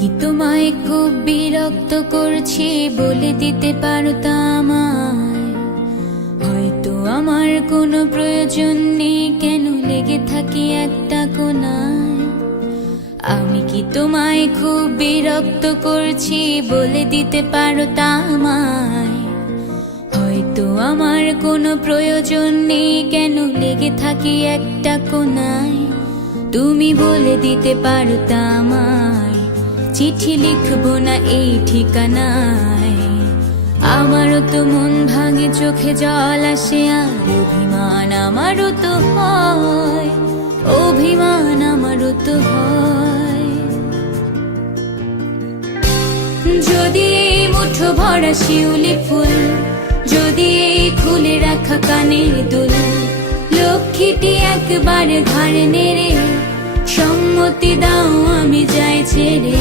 কি তোমায় খুব বিরক্ত করছি বলে দিতে পারো তা আমায়? হয়তো আমার কোনো প্রয়োজন নেই, কেন লেগে থাকি একটা কোণায়। আমি কি তোমায় খুব বিরক্ত করছি বলে দিতে পারো তা আমায়? হয়তো আমার কোনো প্রয়োজন নেই, কেন লেগে থাকি একটা কোণায়। তুমি বলে দিতে পারো তা আমায়, চিঠি লিখবো না এই ঠিকানায়। আমারও তো মন ভাঙে, চোখে জল আসে, আর অভিমান আমারও তো হয়, অভিমান আমারও তো হয়। যদি এই মুঠো ভরা শিউলি ফুল, যদি এই খুলে রাখা কানের দুল, লক্ষ্মীটি একবার ঘাড়ে নেড়ে সম্মতি দাও আমি যাই ছেড়ে।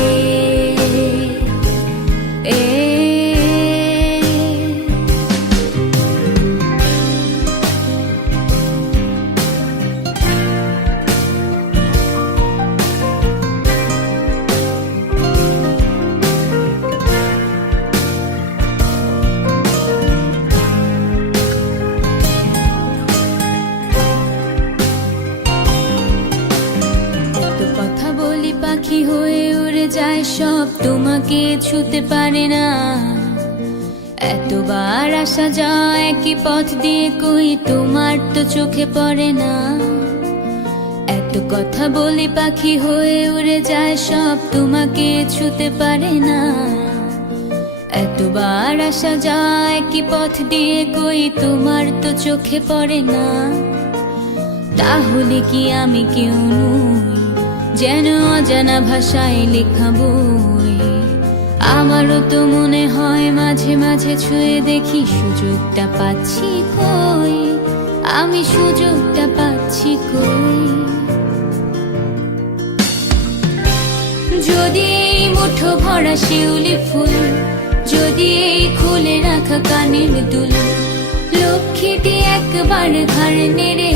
পাখি হয়ে উড়ে যায় সব, তোমাকে ছুতে পারে না। এতবার আসা যায় একই পথ দিয়ে, কই তোমার তো চোখে পড়ে না। এত কথা বলি পাখি হয়ে উড়ে যায় সব, তোমাকে ছুতে পারে না। এতবার আসা যায় একই পথ দিয়ে, কই তোমার তো চোখে পড়ে না। তাহলে কি আমি কেউ নই, যেন অজানা ভাষায় লেখা বই? আমারও তো মনে হয় মাঝে মাঝে ছুঁয়ে দেখি, সুযোগটা পাচ্ছি কই, আমি সুযোগটা পাচ্ছি কই। যদি এই মুঠো ভরা শিউলি ফুল, যদি এই খুলে রাখা কানের দুল, লক্ষ্মীটি একবার ঘাড় নেড়ে